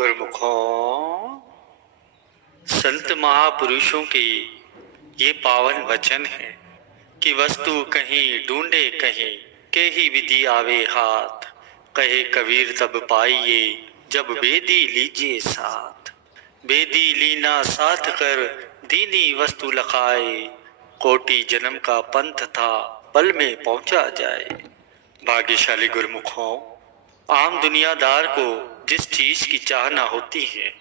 गुरुमुखों, संत महापुरुषों के ये पावन वचन है कि वस्तु कहीं ढूंढे कहीं के ही विधि आवे हाथ। कहे कबीर तब पाइए जब बेदी लीजिए साथ। बेदी लीना साथ कर दीनी वस्तु लखाए। कोटि जन्म का पंथ था पल में पहुंचा जाए। भाग्यशाली गुरुमुखों, आम दुनियादार को जिस चीज की चाहना होती है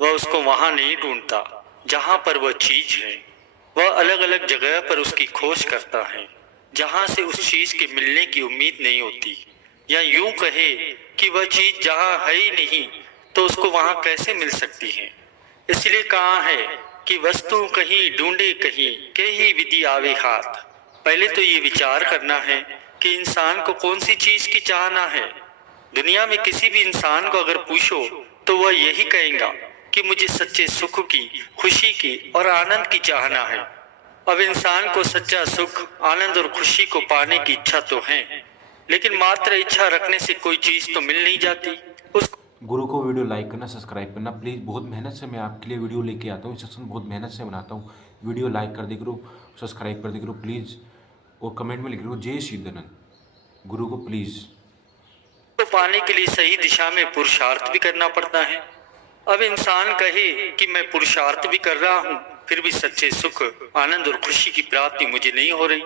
वह उसको वहां नहीं ढूंढता जहां पर वह चीज है। वह अलग अलग जगह पर उसकी खोज करता है जहां से उस चीज के मिलने की उम्मीद नहीं होती, या यूं कहे कि वह चीज जहां है ही नहीं तो उसको वहां कैसे मिल सकती है। इसलिए कहा है कि वस्तु कहीं ढूंढे कहीं के ही विधि आवे हाथ। पहले तो ये विचार करना है कि इंसान को कौन सी चीज की चाहना है। दुनिया में किसी भी इंसान को अगर पूछो तो वह यही कहेगा कि मुझे सच्चे सुख की, खुशी की और आनंद की चाहना है। अब इंसान को सच्चा सुख, आनंद और खुशी को पाने की इच्छा तो है, लेकिन मात्र इच्छा रखने से कोई चीज तो मिल नहीं जाती। गुरु को वीडियो लाइक करना, सब्सक्राइब करना प्लीज़। बहुत मेहनत से मैं आपके लिए वीडियो लेके आता हूँ, सेशन बहुत मेहनत से बनाता हूँ। वीडियो लाइक कर दे करो, सब्सक्राइब कर दे करो प्लीज़, और कमेंट में लिख करो जय सिद्धानंद। गुरु को प्लीज़ तो पाने के लिए सही दिशा में पुरुषार्थ भी करना पड़ता है। अब इंसान कहे कि मैं पुरुषार्थ भी कर रहा हूँ फिर भी सच्चे सुख, आनंद और खुशी की प्राप्ति मुझे नहीं हो रही,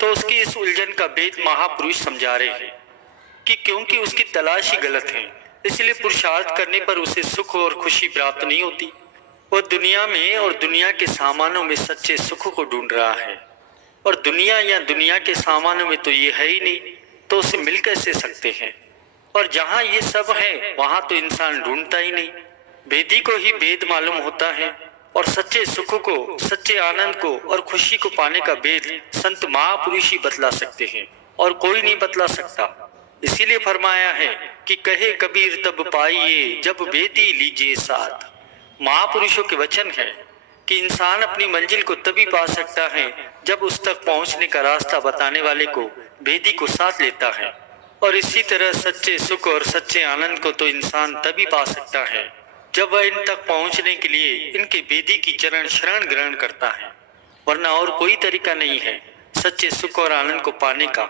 तो उसकी इस उलझन का भेद महापुरुष समझा रहे हैं कि क्योंकि उसकी तलाश ही गलत है, इसलिए पुरुषार्थ करने पर उसे सुख और खुशी प्राप्त नहीं होती। वह दुनिया में और दुनिया के सामानों में सच्चे सुख को ढूंढ रहा है, और दुनिया या दुनिया के सामानों में तो ये है ही नहीं, तो उसे मिल कैसे सकते हैं। और जहाँ ये सब है वहां तो इंसान ढूंढता ही नहीं। वेदी को ही भेद मालूम होता है, और सच्चे सुख को, सच्चे आनंद को और खुशी को पाने का भेद संत महापुरुष ही बतला सकते हैं, और कोई नहीं बतला सकता। इसीलिए फरमाया है कि कहे कबीर तब पाइए जब वेदी लीजिए साथ। महापुरुषों के वचन है कि इंसान अपनी मंजिल को तभी पा सकता है जब उस तक पहुंचने का रास्ता बताने वाले को, वेदी को साथ लेता है। और इसी तरह सच्चे सुख और सच्चे आनंद को तो इंसान तभी पा सकता है जब वह इन तक पहुंचने के लिए इनके वेदी की चरण शरण ग्रहण करता है, वरना और कोई तरीका नहीं है सच्चे सुख और आनंद को पाने का।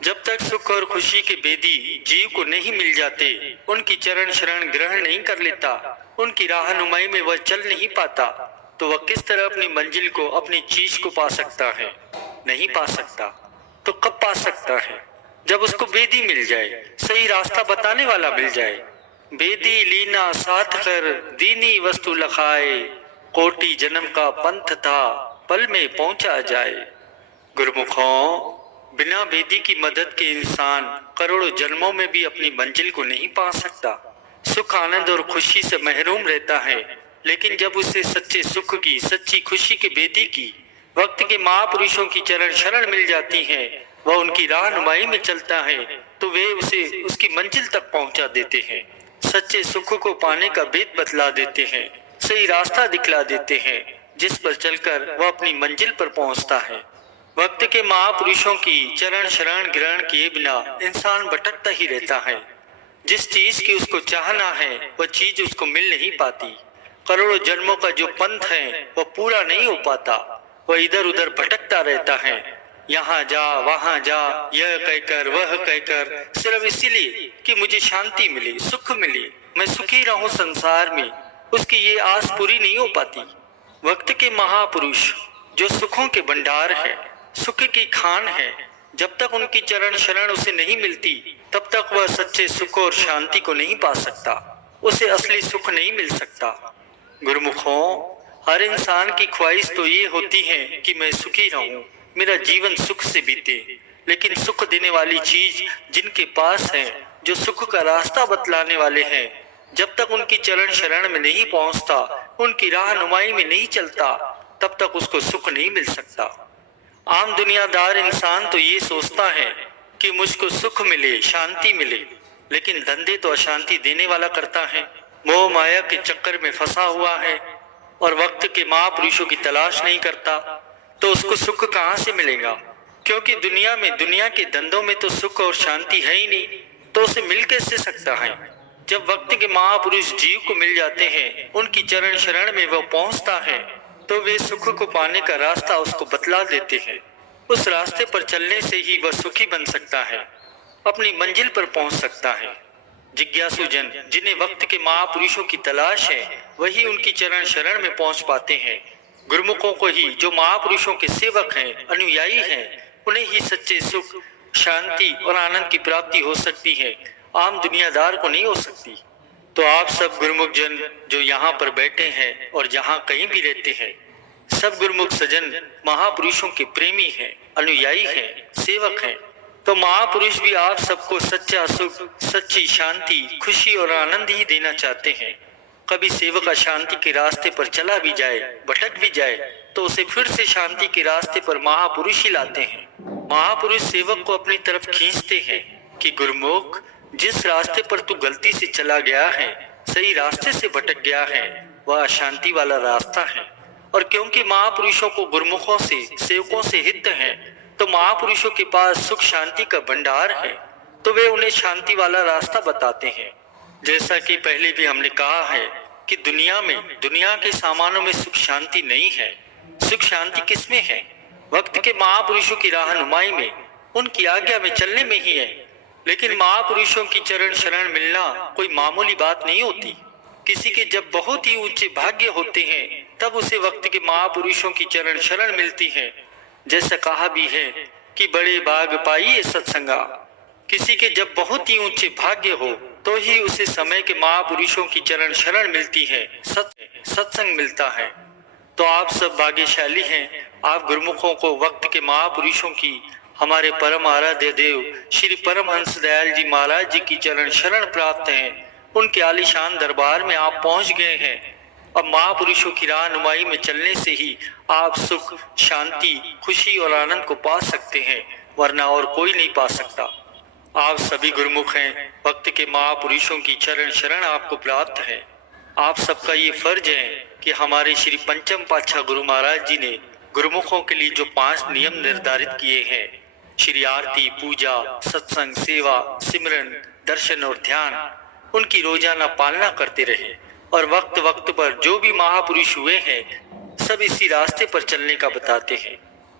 जब तक सुख और खुशी के वेदी जीव को नहीं मिल जाते, उनकी चरण शरण ग्रहण नहीं कर लेता, उनकी राहनुमाई में वह चल नहीं पाता, तो वह किस तरह अपनी मंजिल को, अपनी चीज को पा सकता है। नहीं पा सकता। तो कब पा सकता है? जब उसको वेदी मिल जाए, सही रास्ता बताने वाला मिल जाए। बेदी लीना साथ कर दीनी वस्तु लखाए। कोटि जन्म का पंथ था पल में पहुंचा जाए। गुरुमुखों, बिना बेदी की मदद के इंसान करोड़ों जन्मों में भी अपनी मंजिल को नहीं पा सकता। सुख, आनंद और खुशी से महरूम रहता है, लेकिन जब उसे सच्चे सुख की, सच्ची खुशी की बेदी की, वक्त के महापुरुषों की चरण शरण मिल जाती है, वह उनकी राहनुमाई में चलता है, तो वे उसे उसकी मंजिल तक पहुंचा देते हैं, सच्चे सुख को पाने का भेद बतला देते हैं, सही रास्ता दिखला देते हैं, जिस पर चलकर वह अपनी मंजिल पर पहुंचता है। वक्त के महापुरुषों की चरण शरण ग्रहण किए बिना इंसान भटकता ही रहता है। जिस चीज की उसको चाहना है वह चीज उसको मिल नहीं पाती। करोड़ों जन्मों का जो पंथ है वह पूरा नहीं हो पाता। वह इधर उधर भटकता रहता है, यहाँ जा वहां जा, यह कहकर वह कहकर, सिर्फ इसीलिए कि मुझे शांति मिले, सुख मिले, मैं सुखी रहूं संसार में। उसकी ये आस पूरी नहीं हो पाती। वक्त के महापुरुष जो सुखों के भंडार है, सुख की खान है, जब तक उनकी चरण शरण उसे नहीं मिलती तब तक वह सच्चे सुख और शांति को नहीं पा सकता, उसे असली सुख नहीं मिल सकता। गुरुमुखों, हर इंसान की ख्वाहिश तो ये होती है कि मैं सुखी रहूं, मेरा जीवन सुख से बीते, लेकिन सुख देने वाली चीज जिनके पास है, जो सुख का रास्ता बतलाने वाले हैं, जब तक उनकी चरण शरण में नहीं पहुंचता, उनकी राहनुमाई में नहीं चलता, तब तक उसको सुख नहीं मिल सकता। आम दुनियादार इंसान तो ये सोचता है कि मुझको सुख मिले, शांति मिले, लेकिन धंधे तो अशांति देने वाला करता है, मोह माया के चक्कर में फंसा हुआ है, और वक्त के महापुरुषों की तलाश नहीं करता, तो उसको सुख कहाँ से मिलेगा? क्योंकि दुनिया में, दुनिया के धंधों में तो सुख और शांति है ही नहीं, तो उसे मिल कैसे सकता है? जब वक्त के महापुरुष जीव को मिल जाते हैं, उनकी चरण शरण में वह पहुंचता है, तो वे सुख को पाने का रास्ता उसको बतला देते हैं। उस रास्ते पर चलने से ही वह सुखी बन सकता है, अपनी मंजिल पर पहुंच सकता है। जिज्ञासु जन जिन्हें वक्त के महापुरुषों की तलाश है, वही उनकी चरण शरण में पहुंच पाते हैं। गुरुमुखों को ही, जो महापुरुषों के सेवक हैं, अनुयायी हैं, उन्हें ही सच्चे सुख, शांति और आनंद की प्राप्ति हो सकती है, आम दुनियादार को नहीं हो सकती। तो आप सब गुरुमुख जन जो यहाँ पर बैठे हैं और जहाँ कहीं भी रहते हैं, सब गुरुमुख सजन महापुरुषों के प्रेमी हैं, अनुयायी हैं, सेवक हैं। तो महापुरुष भी आप सबको सच्चा सुख, सच्ची शांति, खुशी और आनंद ही देना चाहते हैं। कभी सेवक अशांति के रास्ते पर चला भी जाए, भटक भी जाए, तो उसे फिर से शांति के रास्ते पर महापुरुष ही लाते हैं। महापुरुष सेवक को अपनी तरफ खींचते हैं कि गुरुमुख, जिस रास्ते पर तू गलती से चला गया है, सही रास्ते से भटक गया है, वह अशांति वाला रास्ता है। और क्योंकि महापुरुषों को गुरुमुखों से, सेवकों से हित है, तो महापुरुषों के पास सुख शांति का भंडार है, तो वे उन्हें शांति वाला रास्ता बताते हैं। जैसा कि पहले भी हमने कहा है कि दुनिया में, दुनिया के सामानों में सुख शांति नहीं है। सुख शांति किसमें है? वक्त के महापुरुषों की राहनुमाई में, उनकी आज्ञा में चलने में ही है। लेकिन महापुरुषों की चरण शरण मिलना कोई मामूली बात नहीं होती। किसी के जब बहुत ही ऊंचे भाग्य होते हैं, तब उसे वक्त के महापुरुषों की चरण शरण मिलती है। जैसा कहा भी है कि बड़े भाग पाइए सत्संगा। किसी के जब बहुत ही ऊंचे भाग्य हो, तो ही उसे समय के महापुरुषों की चरण शरण मिलती है, सत्संग मिलता है। तो आप सब भाग्यशाली हैं। आप गुरुमुखों को वक्त के महापुरुषों की, हमारे परम आराध्य देव श्री परमहंस दयाल जी महाराज जी की चरण शरण प्राप्त है। उनके आलीशान दरबार में आप पहुंच गए हैं। अब महापुरुषों की राहनुमाई में चलने से ही आप सुख, शांति, खुशी और आनंद को पा सकते हैं, वरना और कोई नहीं पा सकता। आप सभी गुरुमुख हैं। वक्त के महापुरुषों की चरण शरण आपको प्राप्त है। आप सबका ये फर्ज है कि हमारे श्री पंचम पातशाह गुरु महाराज जी ने गुरुमुखों के लिए जो 5 नियम निर्धारित किए हैं, श्री आरती, पूजा, सत्संग, सेवा, सिमरन, दर्शन और ध्यान, उनकी रोजाना पालना करते रहे। और वक्त वक्त पर जो भी महापुरुष हुए हैं, सब इसी रास्ते पर चलने का बताते हैं।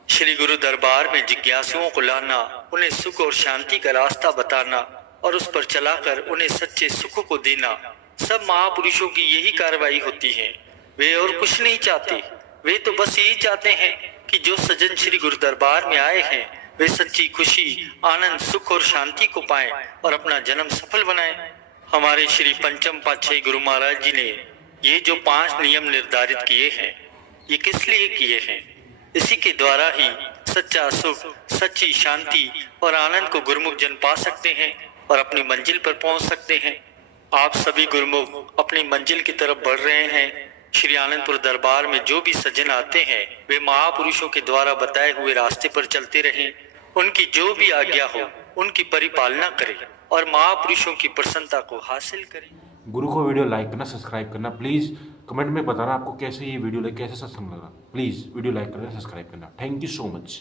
श्री गुरु दरबार में जिज्ञासुओं को लाना, उन्हें सुख और शांति का रास्ता बताना और उस पर चलाकर उन्हें सच्चे सुख को देना, सब महापुरुषों की यही कार्रवाई होती है। वे और कुछ नहीं चाहते। वे तो बस यही चाहते हैं कि जो सज्जन श्री गुरु दरबार में आए हैं, वे सच्ची खुशी, आनंद, सुख और शांति को पाएं और अपना जन्म सफल बनाएं। हमारे श्री पंचम पातशाही गुरु महाराज जी ने ये जो 5 नियम निर्धारित किए हैं, ये किस लिए किए हैं? इसी के द्वारा ही सच्चा सुख, सच्ची शांति और आनंद को गुरुमुख जन पा सकते हैं और अपनी मंजिल पर पहुंच सकते हैं। आप सभी गुरुमुख अपनी मंजिल की तरफ बढ़ रहे हैं। श्री आनंदपुर दरबार में जो भी सज्जन आते हैं, वे महापुरुषों के द्वारा बताए हुए रास्ते पर चलते रहें। उनकी जो भी आज्ञा हो, उनकी परिपालना करें और महापुरुषों की प्रसन्नता को हासिल करें। गुरु को वीडियो लाइक करना, सब्सक्राइब करना। प्लीज़ कमेंट में बताना आपको कैसे ये वीडियो लगे, कैसे सत्संग लगा। प्लीज़ वीडियो लाइक करना, सब्सक्राइब करना। Thank you so much.